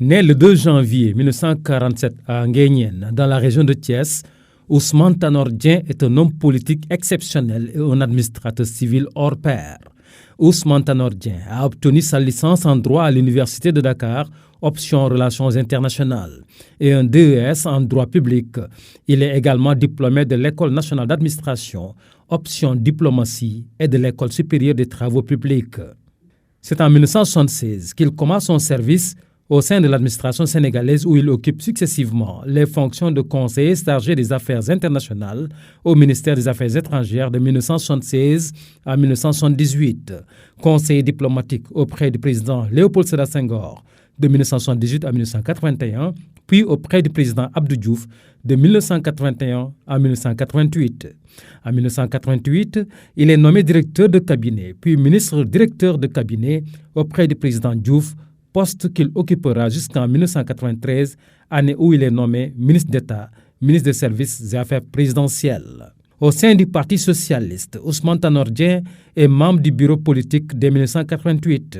Né le 2 janvier 1947 à Nguyen, dans la région de Thiès, Ousmane Tanor Dieng est un homme politique exceptionnel et un administrateur civil hors pair. Ousmane Tanor Dieng a obtenu sa licence en droit à l'Université de Dakar, option relations internationales, et un DES en droit public. Il est également diplômé de l'École nationale d'administration, option diplomatie, et de l'École supérieure des travaux publics. C'est en 1976 qu'il commence son service au sein de l'administration sénégalaise où il occupe successivement les fonctions de conseiller chargé des affaires internationales au ministère des Affaires étrangères de 1976 à 1978, conseiller diplomatique auprès du président Léopold Sédar Senghor de 1978 à 1981, puis auprès du président Abdou Diouf de 1981 à 1988. En 1988, il est nommé directeur de cabinet, puis ministre directeur de cabinet auprès du président Diouf, poste qu'il occupera jusqu'en 1993, année où il est nommé ministre d'État, ministre des Services et Affaires présidentielles. Au sein du Parti socialiste, Ousmane Tanor Dieng est membre du bureau politique dès 1988.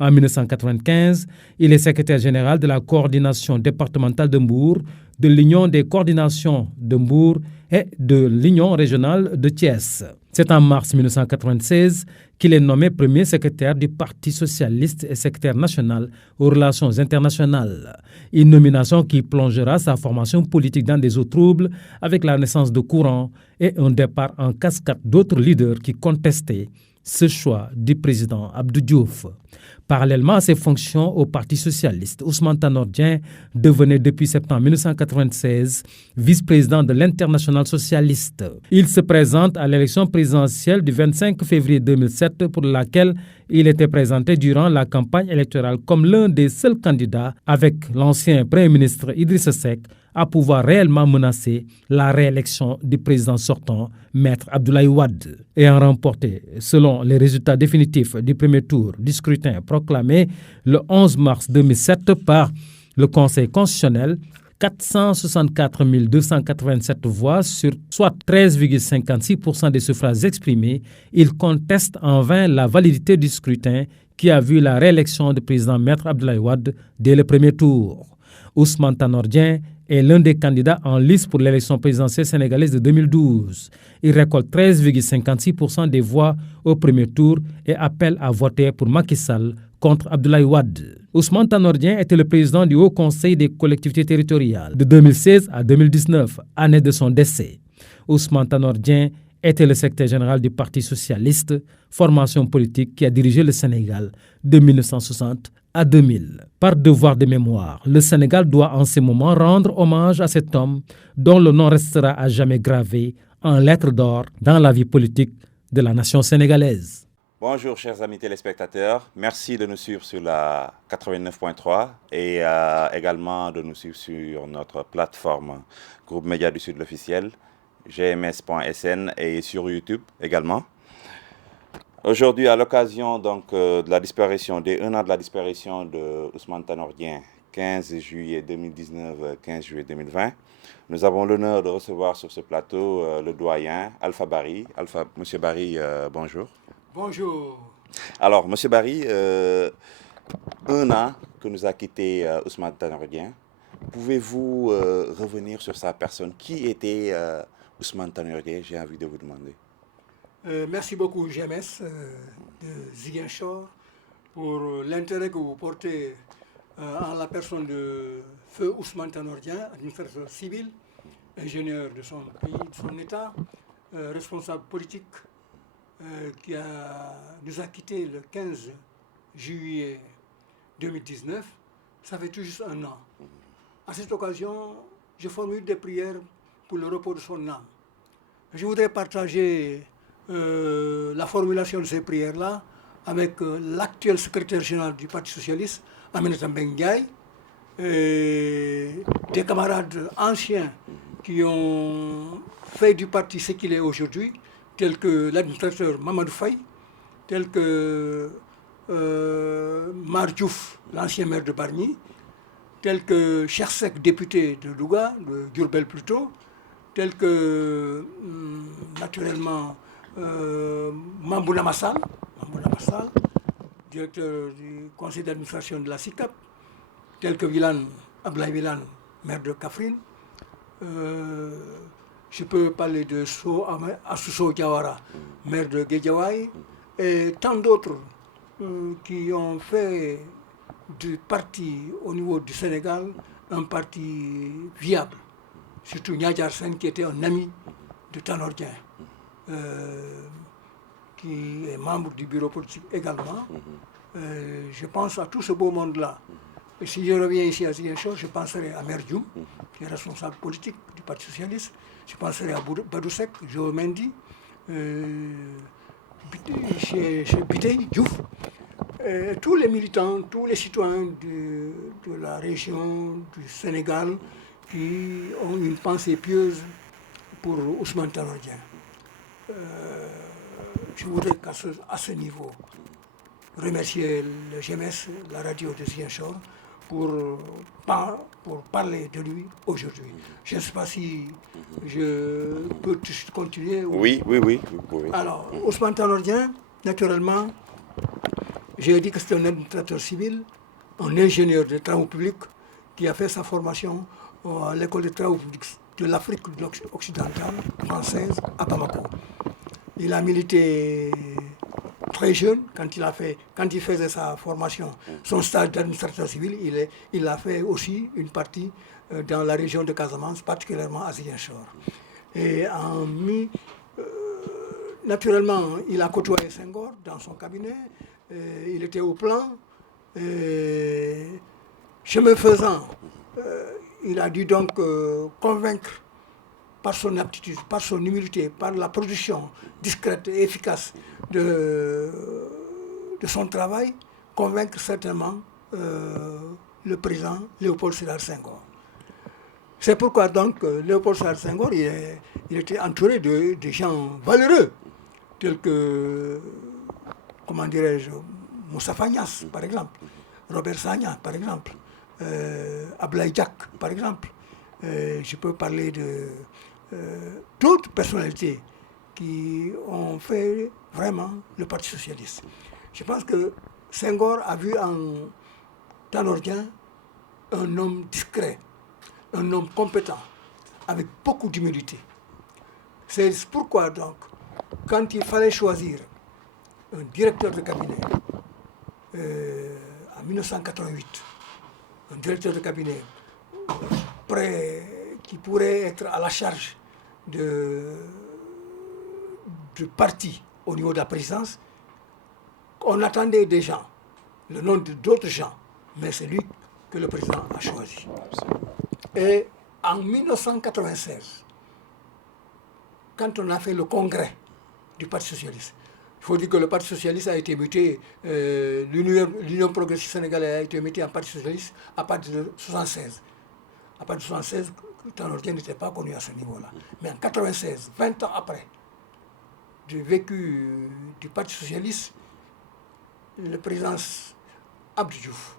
En 1995, il est secrétaire général de la coordination départementale de Mbour, de l'Union des coordinations de Mbour et de l'Union régionale de Thiès. C'est en mars 1996 qu'il est nommé premier secrétaire du Parti socialiste et secrétaire national aux relations internationales. Une nomination qui plongera sa formation politique dans des eaux troubles avec la naissance de courants et un départ en cascade d'autres leaders qui contestaient ce choix du président Abdou Diouf. Parallèlement à ses fonctions au Parti socialiste, Ousmane Tanor Dieng devenait depuis septembre 1996 vice-président de l'Internationale socialiste. Il se présente à l'élection présidentielle du 25 février 2007 pour laquelle il était présenté durant la campagne électorale comme l'un des seuls candidats avec l'ancien Premier ministre Idrissa Seck à pouvoir réellement menacer la réélection du président sortant, Maître Abdoulaye Wade, ayant remporté, selon les résultats définitifs du premier tour du scrutin proclamé le 11 mars 2007 par le Conseil constitutionnel, 464 287 voix sur soit 13,56% des suffrages exprimés, il conteste en vain la validité du scrutin qui a vu la réélection du président Maître Abdoulaye Wade dès le premier tour. Ousmane Tanor Dieng est l'un des candidats en lice pour l'élection présidentielle sénégalaise de 2012. Il récolte 13,56% des voix au premier tour et appelle à voter pour Macky Sall contre Abdoulaye Wade. Ousmane Tanor Dieng était le président du Haut Conseil des collectivités territoriales de 2016 à 2019, année de son décès. Ousmane Tanor Dieng était le secrétaire général du Parti socialiste, formation politique qui a dirigé le Sénégal de 1960 à 2000. Par devoir de mémoire, le Sénégal doit en ce moment rendre hommage à cet homme dont le nom restera à jamais gravé en lettres d'or dans la vie politique de la nation sénégalaise. Bonjour chers amis téléspectateurs, merci de nous suivre sur la 89.3 et également de nous suivre sur notre plateforme Groupe Média du Sud l'officiel, gms.sn et sur YouTube également. Aujourd'hui, à l'occasion donc de la disparition, des 1 an de la disparition de Ousmane Tanor Dieng, 15 juillet 2019, 15 juillet 2020, nous avons l'honneur de recevoir sur ce plateau le doyen Alpha Barry. Monsieur Barry, bonjour. Bonjour. Alors, Monsieur Barry, 1 an que nous a quitté Ousmane Tanor Dieng. Pouvez-vous revenir sur sa personne? Qui était Ousmane Tanor Dieng? J'ai envie de vous demander. Merci beaucoup, GMS de Ziguinchor, pour l'intérêt que vous portez en la personne de feu Ousmane Tanor Dieng, administrateur civil, ingénieur de son pays, de son État, responsable politique, qui nous a quittés le 15 juillet 2019. Ça fait tout juste 1 an. À cette occasion, je formule des prières pour le repos de son âme. Je voudrais partager la formulation de ces prières-là avec l'actuel secrétaire général du Parti socialiste, Aminata Mbengue Ndiaye, des camarades anciens qui ont fait du parti ce qu'il est aujourd'hui, tels que l'administrateur Mamadou Faye, tels que Mar Diouf, l'ancien maire de Bargny, tels que Cheikh Seck, député de Louga, de Diourbel plutôt, tels que naturellement Mambouna Massal, directeur du conseil d'administration de la SICAP, tels que Ablaye Wilane, maire de Kaffrine. Je peux parler de Assousso Diawara, maire de Guédiawaye, et tant d'autres qui ont fait du parti au niveau du Sénégal un parti viable. Surtout Niadjar Sen qui était un ami de Tanor Dieng, qui est membre du bureau politique également. Je pense à tout ce beau monde-là. Et si je reviens ici à Ziguinchor, je penserai à Maire Dioum, qui est responsable politique du Parti Socialiste. Je penserai à Badoussek, Joe Mendy, chez Bidei, Diouf. Tous les militants, tous les citoyens de la région du Sénégal qui ont une pensée pieuse pour Ousmane Tanor Dieng. Je voudrais à ce niveau remercier le GMS, la radio de Ziguinchor, pour parler de lui aujourd'hui. Je ne sais pas si je peux continuer. Oui, vous pouvez. Alors, Ousmane Tanor Dieng, naturellement, j'ai dit que c'est un administrateur civil, un ingénieur de travaux publics qui a fait sa formation à l'école de travaux publics de l'Afrique occidentale française à Bamako. Il a milité très jeune, quand il faisait sa formation, son stage d'administrateur civil, il a fait aussi une partie dans la région de Casamance, particulièrement à Ziguinchor. Et naturellement, il a côtoyé Senghor dans son cabinet, il était au plan. Chemin faisant, il a dû donc convaincre par son aptitude, par son humilité, par la production discrète et efficace de son travail, convaincre certainement le président Léopold Sédar Senghor. C'est pourquoi donc Léopold Sédar Senghor, il était entouré de gens valeureux, tels que, comment dirais-je, Moussa Fagnas, par exemple, Robert Sagna, par exemple, Ablaye Diak, par exemple. Je peux parler de d'autres personnalités qui ont fait vraiment le Parti Socialiste. Je pense que Senghor a vu en Tanor Dieng un homme discret, un homme compétent, avec beaucoup d'humilité. C'est pourquoi donc, quand il fallait choisir un directeur de cabinet en 1988, un directeur de cabinet qui pourrait être à la charge du parti au niveau de la présidence, on attendait des gens, le nom d'autres gens, mais c'est lui que le président a choisi. Et en 1996, quand on a fait le congrès du Parti Socialiste, il faut dire que le Parti Socialiste a été muté, l'Union progressiste sénégalaise a été mutée en Parti Socialiste à partir de 1976. À partir de 1976, Tanor Dieng n'était pas connu à ce niveau-là. Mais en 1996, 20 ans après, du vécu du Parti Socialiste, le président Abdou Diouf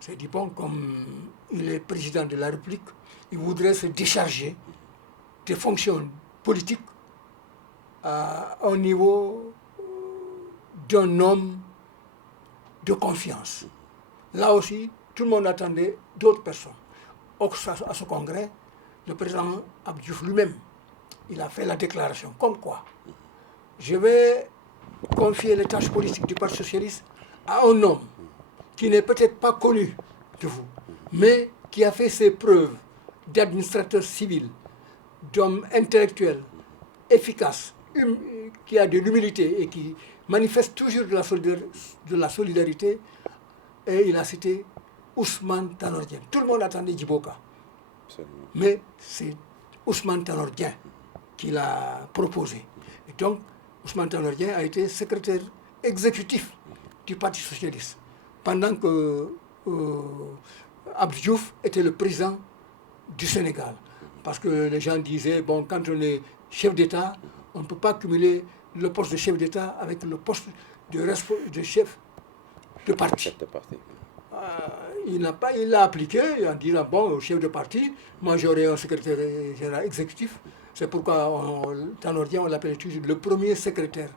s'est dit, bon, comme il est président de la République, il voudrait se décharger des fonctions politiques à un niveau d'un homme de confiance. Là aussi, tout le monde attendait d'autres personnes. À ce congrès, le président Abdou Diouf lui-même, il a fait la déclaration, comme quoi je vais confier les tâches politiques du Parti Socialiste à un homme qui n'est peut-être pas connu de vous, mais qui a fait ses preuves d'administrateur civil, d'homme intellectuel, efficace, qui a de l'humilité et qui manifeste toujours de la solidarité. Et il a cité Ousmane Tanor Dieng. Tout le monde attendait Djiboka. Absolument. Mais c'est Ousmane Tanor Dieng qui l'a proposé. Et donc, Ousmane Tanor Dieng a été secrétaire exécutif du Parti Socialiste, pendant que Abdou Diouf était le président du Sénégal. Parce que les gens disaient, bon, quand on est chef d'État, on ne peut pas cumuler le poste de chef d'État avec le poste de chef de parti. Il l'a appliqué en disant, bon, au chef de parti, moi j'aurai un secrétaire général exécutif. C'est pourquoi Tanor Dieng, on l'appelait toujours le premier secrétaire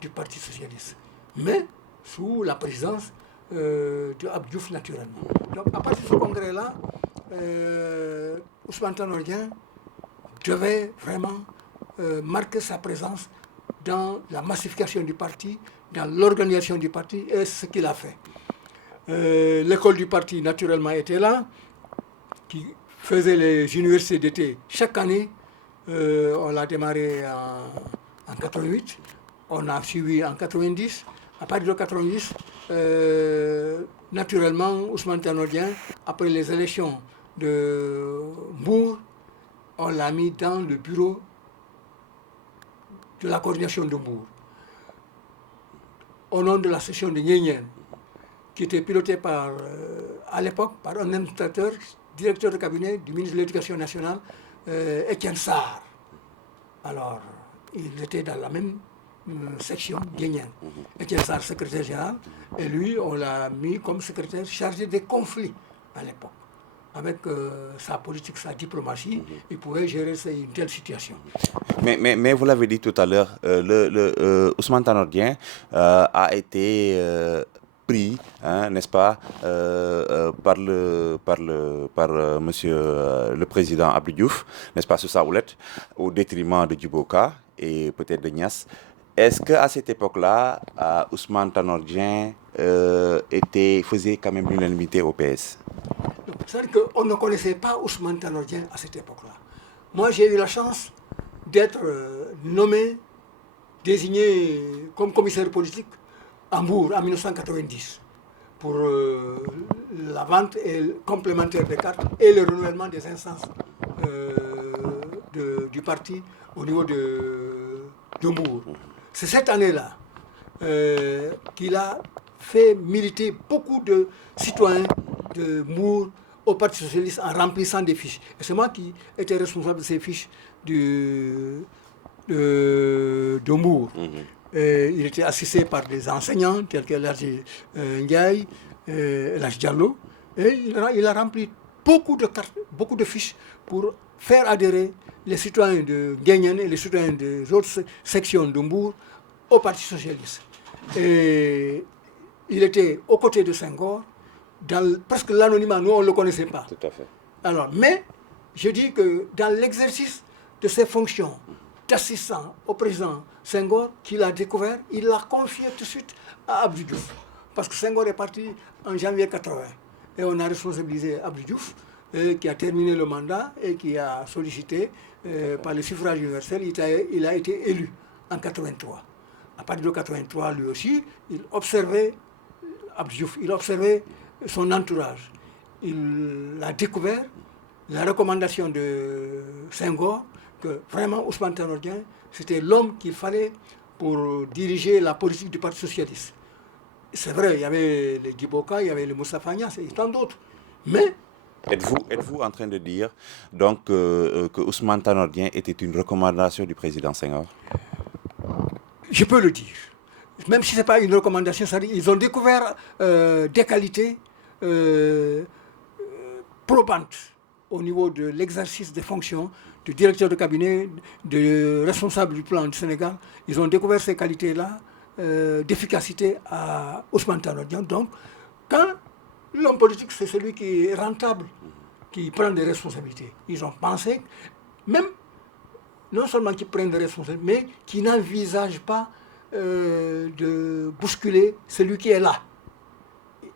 du Parti Socialiste. Mais sous la présidence de Abdou Diouf naturellement. Donc à partir de ce congrès-là, Ousmane Tanor Dieng devait vraiment marquer sa présence dans la massification du parti, dans l'organisation du parti, et ce qu'il a fait. L'école du parti, naturellement, était là, qui faisait les universités d'été chaque année. On l'a démarré en 88, on a suivi en 90. À partir de 90, naturellement, Ousmane Tanor Dieng, après les élections de Mbour, on l'a mis dans le bureau de la coordination de Mbour, au nom de la session de Nguyen, qui était pilotée à l'époque par un administrateur, directeur de cabinet du ministre de l'Éducation nationale, Étienne Sarr. Alors, il était dans la même section Nguyen. Étienne Sarr, secrétaire général, et lui, on l'a mis comme secrétaire chargé des conflits à l'époque. Avec sa politique, sa diplomatie, il pouvait gérer une telle situation. Mais vous l'avez dit tout à l'heure, Ousmane Tanor Dieng a été pris, n'est-ce pas, par monsieur le président Abdou Diouf, n'est-ce pas, sous sa houlette, au détriment de Djibo Ka et peut-être de Niasse. Est-ce qu'à cette époque-là, Ousmane Tanor Dieng faisait quand même l'unanimité au PS? C'est-à-dire qu'on ne connaissait pas Ousmane Tanor Dieng à cette époque-là. Moi, j'ai eu la chance d'être nommé, désigné comme commissaire politique à Mbour en 1990 pour la vente complémentaire des cartes et le renouvellement des instances du parti au niveau de Mbour. C'est cette année-là qu'il a fait militer beaucoup de citoyens de Mbour au Parti socialiste en remplissant des fiches. Et c'est moi qui étais responsable de ces fiches de Mbour. Il était assisté par des enseignants tels que Ladji Ndiaye, Ladji Diallo, et il a rempli beaucoup de cartes, beaucoup de fiches pour faire adhérer les citoyens de Nguyen et les citoyens des autres sections de Mbour au Parti socialiste. Et il était aux côtés de Senghor, dans presque l'anonymat, nous on ne le connaissait pas. Tout à fait. Alors, mais je dis que dans l'exercice de ses fonctions d'assistant au président Senghor, qu'il a découvert, il l'a confié tout de suite à Abdou Diouf. Parce que Senghor est parti en janvier 80. Et on a responsabilisé Abdou Diouf, qui a terminé le mandat et qui a sollicité par le suffrage universel. Il a été élu en 83. À partir de 83, lui aussi, il observait Abdou Diouf, il observait son entourage. Il a découvert la recommandation de Senghor que vraiment Ousmane Tanor Dieng, c'était l'homme qu'il fallait pour diriger la politique du Parti socialiste. C'est vrai, il y avait les Djibo Ka, il y avait les Moustapha Niasse et tant d'autres. Mais êtes-vous en train de dire donc que Ousmane Tanor Dieng était une recommandation du président Senghor? Je peux le dire. Même si ce n'est pas une recommandation, ils ont découvert des qualités probantes au niveau de l'exercice des fonctions de directeur de cabinet, de responsable du plan du Sénégal. Ils ont découvert ces qualités-là d'efficacité à Ousmane Tanor Dieng. Donc, quand l'homme politique, c'est celui qui est rentable, qui prend des responsabilités. Ils ont pensé, même, non seulement qu'ils prennent des responsabilités, mais qu'ils n'envisagent pas de bousculer celui qui est là,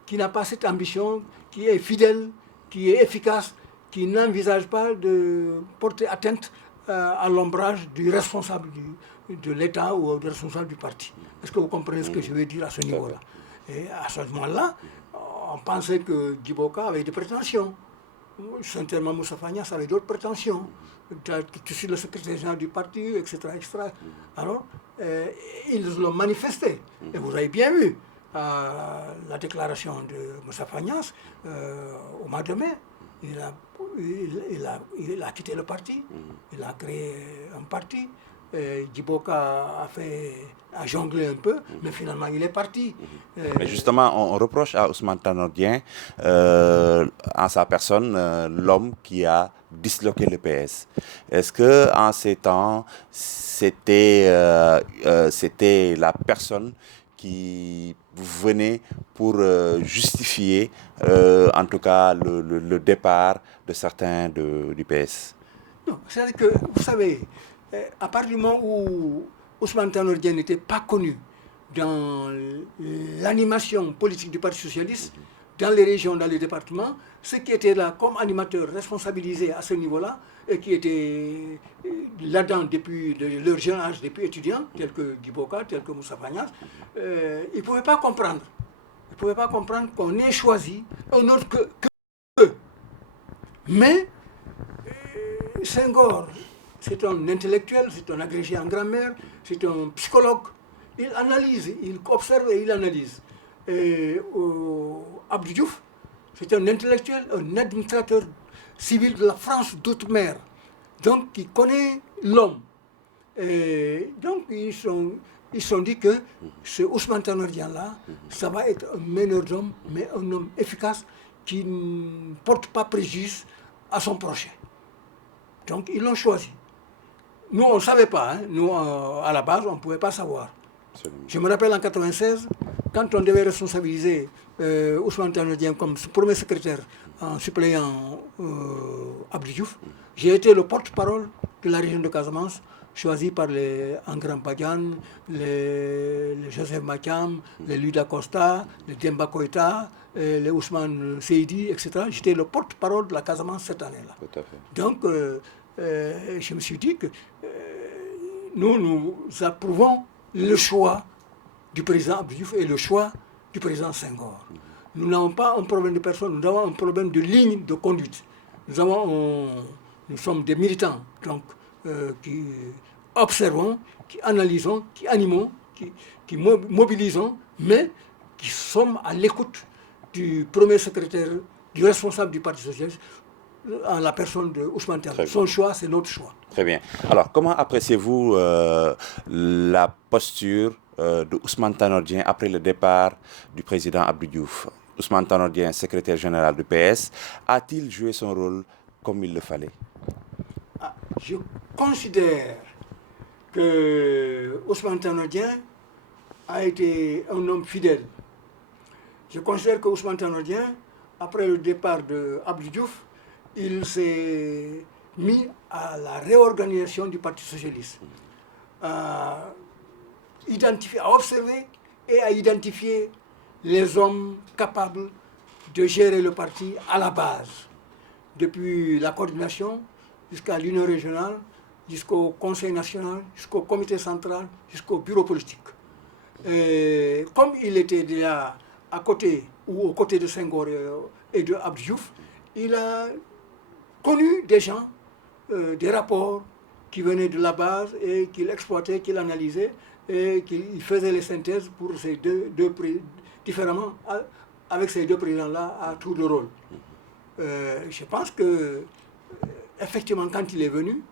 qui n'a pas cette ambition, qui est fidèle, qui est efficace, qui n'envisage pas de porter atteinte à l'ombrage du responsable de l'État ou du responsable du parti. Est-ce que vous comprenez ce que je veux dire à ce niveau-là? Et à ce moment-là, on pensait que Djibo Ka avait des prétentions. Sincèrement, Moustapha Niasse avait d'autres prétentions. Je suis le secrétaire général du parti, etc. etc. Alors, ils l'ont manifesté. Et vous avez bien vu la déclaration de Moustapha Niasse au mois de mai. Il a quitté le parti, il a créé un parti. Djibo Ka a jonglé un peu, mais finalement il est parti. Mais justement, on reproche à Ousmane Tanor Dieng, en sa personne, l'homme qui a disloqué le PS. Est-ce qu'en ces temps, c'était la personne qui venait pour justifier en tout cas le départ de certains du PS? Non, c'est-à-dire que, vous savez, à partir du moment où Ousmane Tanor Dieng n'était pas connu dans l'animation politique du Parti socialiste, dans les régions, dans les départements, ceux qui étaient là comme animateurs responsabilisés à ce niveau-là, et qui étaient là-dedans depuis leur jeune âge, depuis étudiants, tels que Djiboka, tels que Moussa Fagnas, ils ne pouvaient pas comprendre. Ils ne pouvaient pas comprendre qu'on ait choisi un autre que eux. Mais Senghor, c'est un intellectuel, c'est un agrégé en grammaire, c'est un psychologue. Il analyse, il observe et il analyse. Abdou Diouf, c'est un intellectuel, un administrateur civil de la France d'outre-mer, donc qui connaît l'homme. Donc ils se sont dit que ce Ousmane Tanor Dieng là, ça va être un meneur d'hommes, mais un homme efficace qui ne porte pas préjudice à son prochain. Donc ils l'ont choisi. Nous, on ne savait pas. Hein. Nous, à la base, on ne pouvait pas savoir. Absolument. Je me rappelle en 1996, quand on devait responsabiliser Ousmane Tanor Dieng comme premier secrétaire en suppléant Abdou Diouf, j'ai été le porte-parole de la région de Casamance, choisi par les Angram Badian, les Joseph Macham, les Luda Costa, les Demba Koïta, les Ousmane Seydi, etc. J'étais le porte-parole de la Casamance cette année-là. Tout à fait. Donc, je me suis dit que nous approuvons le choix du président Abdou Diouf et le choix du président Senghor. Nous n'avons pas un problème de personne, nous avons un problème de ligne de conduite. Nous sommes des militants, donc, qui observons, qui analysons, qui animons, qui mobilisons, mais qui sommes à l'écoute du premier secrétaire, du responsable du Parti socialiste, en la personne de Ousmane Tanor. Son choix, c'est notre choix. Très bien. Alors, comment appréciez-vous la posture de Ousmane Tanor Dieng après le départ du président Abdou Diouf? Ousmane Tanor Dieng, secrétaire général du PS, a-t-il joué son rôle comme il le fallait? Je considère que Ousmane Tanor Dieng a été un homme fidèle. Je considère que Ousmane Tanor Dieng, après le départ de Abdou Diouf, il s'est mis à la réorganisation du Parti socialiste, à observer et à identifier les hommes capables de gérer le parti à la base, depuis la coordination jusqu'à l'union régionale, jusqu'au conseil national, jusqu'au comité central, jusqu'au bureau politique. Et comme il était déjà à côté ou aux côtés de Senghor et de Abdou Diouf, il a connu des gens, des rapports qui venaient de la base et qu'il exploitait, qu'il analysait et qu'il faisait les synthèses pour ces différemment avec ces deux présidents-là à tour de rôle. Je pense que effectivement, quand il est venu,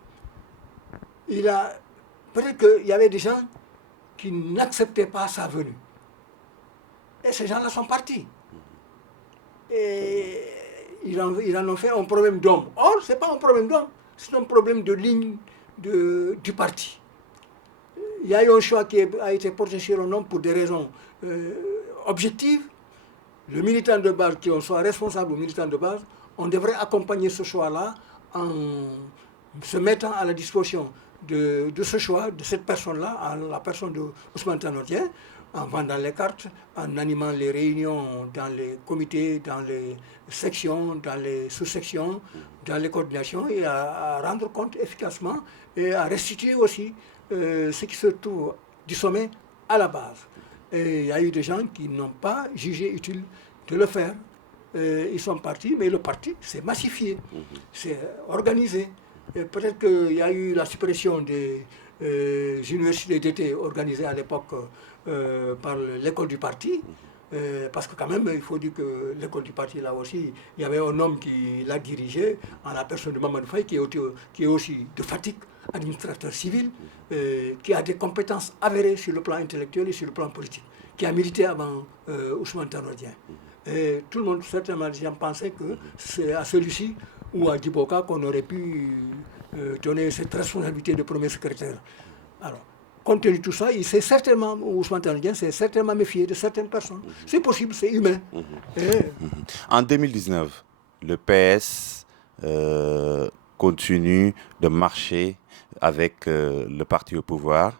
peut-être qu'il y avait des gens qui n'acceptaient pas sa venue. Et ces gens-là sont partis. Et ils en ont fait un problème d'homme. Or, ce n'est pas un problème d'homme, c'est un problème de ligne du parti. Il y a eu un choix qui a été porté sur un homme pour des raisons objectives. Le militant de base, qu'on soit responsable ou militant de base, on devrait accompagner ce choix-là en se mettant à la disposition de ce choix, de cette personne-là, en la personne de Ousmane Tanor Dieng, en vendant les cartes, en animant les réunions dans les comités, dans les sections, dans les sous-sections, dans les coordinations, et à rendre compte efficacement et à restituer aussi ce qui se trouve du sommet à la base. Et il y a eu des gens qui n'ont pas jugé utile de le faire. Ils sont partis, mais le parti s'est massifié, s'est organisé. Peut-être qu'il y a eu la suppression des universités d'été organisées à l'époque par l'école du parti, parce que quand même, il faut dire que l'école du parti, là aussi, il y avait un homme qui l'a dirigé, en la personne de Mamadou Faye, qui est aussi de fatigue, administrateur civil, qui a des compétences avérées sur le plan intellectuel et sur le plan politique, qui a milité avant Ousmane Tanor Dieng. Et tout le monde, certainement, pensait que c'est à celui-ci ou à Djiboka qu'on aurait pu donner cette responsabilité de premier secrétaire. Alors, compte tenu de tout ça, Ousmane Tanor Dieng s'est certainement méfié de certaines personnes. C'est possible, c'est humain. En 2019, le PS continue de marcher avec le parti au pouvoir.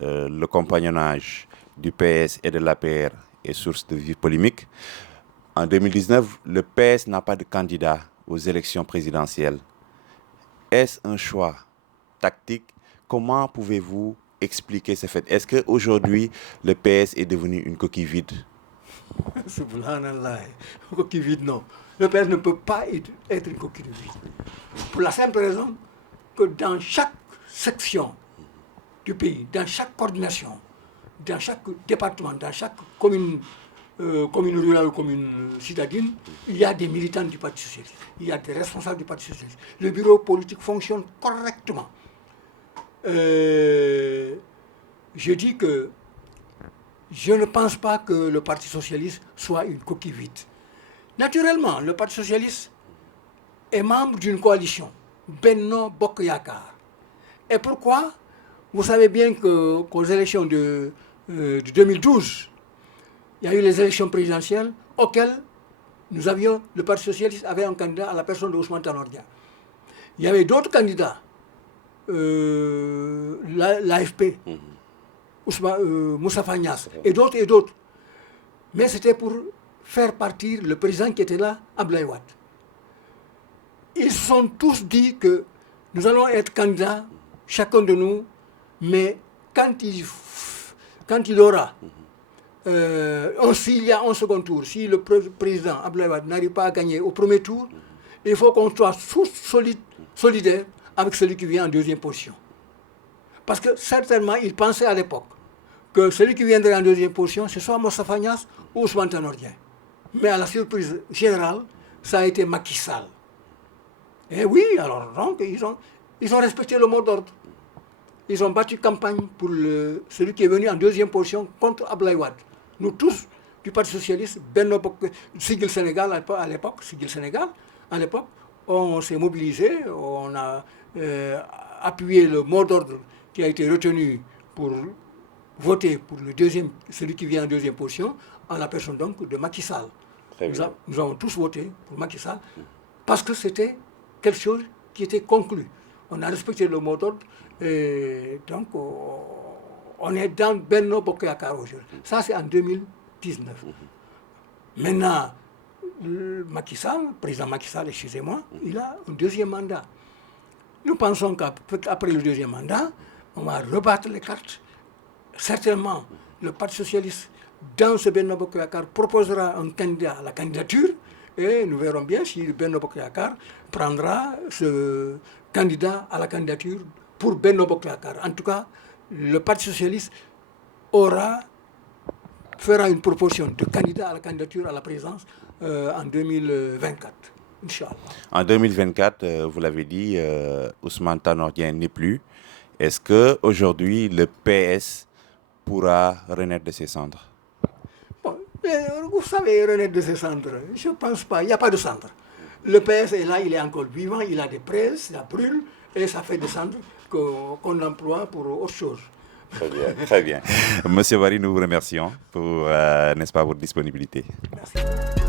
Le compagnonnage du PS et de l'APR est source de vives polémiques. En 2019, le PS n'a pas de candidat aux élections présidentielles. Est-ce un choix tactique? Comment pouvez-vous expliquer ce fait? Est-ce qu'aujourd'hui, le PS est devenu une coquille vide? Subhanallah, une coquille vide, non. Le PS ne peut pas être une coquille vide. Pour la simple raison que dans chaque section du pays, dans chaque coordination, dans chaque département, dans chaque commune rurale ou commune citadine, il y a des militants du Parti socialiste, il y a des responsables du Parti socialiste. Le bureau politique fonctionne correctement. Je dis que je ne pense pas que le Parti socialiste soit une coquille vide. Naturellement, le Parti socialiste est membre d'une coalition, Benno Bokk Yakaar. Et pourquoi? Vous savez bien qu'aux élections de 2012, il y a eu les élections présidentielles auxquelles le Parti socialiste avait un candidat à la personne de Ousmane Tanor Dieng. Il y avait d'autres candidats, l'AFP, Moustapha Niasse, et d'autres. Mais c'était pour faire partir le président qui était là, Abdoulaye Wade. Ils se sont tous dit que nous allons être candidats, chacun de nous, mais quand il aura s'il y a un second tour, si le président Abdoulaye Wade n'arrive pas à gagner au premier tour, il faut qu'on soit solidaire avec celui qui vient en deuxième position. Parce que certainement, il pensait à l'époque que celui qui viendrait en deuxième position, ce soit Moustapha Niasse ou Ousmane Tanor Dieng. Mais à la surprise générale, ça a été Macky Sall. Et oui, alors donc, ils ont respecté le mot d'ordre. Ils ont battu campagne pour celui qui est venu en deuxième position contre Abdoulaye Wade. Nous tous, du Parti socialiste, Benno Bokk Siggil Sénégal à l'époque, on s'est mobilisés, on a appuyé le mot d'ordre qui a été retenu pour voter pour celui qui vient en deuxième position, en la personne donc de Macky Sall. Nous avons tous voté pour Macky Sall parce que c'était quelque chose qui était conclu. On a respecté le mot d'ordre et donc on est dans Benno Bokk Yakaar aujourd'hui. Ça c'est en 2019. Maintenant, le président Macky Sall, excusez-moi, il a un deuxième mandat. Nous pensons qu'après le deuxième mandat, on va rebattre les cartes. Certainement, le Parti socialiste, dans ce Benno Bokk Yakaar, proposera un candidat à la candidature et nous verrons bien si le Benno Bokk Yakaar prendra ce candidat à la candidature pour Benno Bokk Yakaar. En tout cas, le Parti socialiste fera une proposition de candidat à la candidature à la présidence en 2024. Inch'Allah. En 2024, vous l'avez dit, Ousmane Tanor Dieng n'est plus. Est-ce qu'aujourd'hui, le PS pourra renaître de ses cendres? Bon, vous savez, renaître de ses cendres, je ne pense pas. Il n'y a pas de cendres. Le PS est là, il est encore vivant, il a des presses, ça brûle, et ça fait des cendres qu'on emploie pour autre chose. Très bien, très bien. Monsieur Wari, nous vous remercions pour, n'est-ce pas, votre disponibilité. Merci.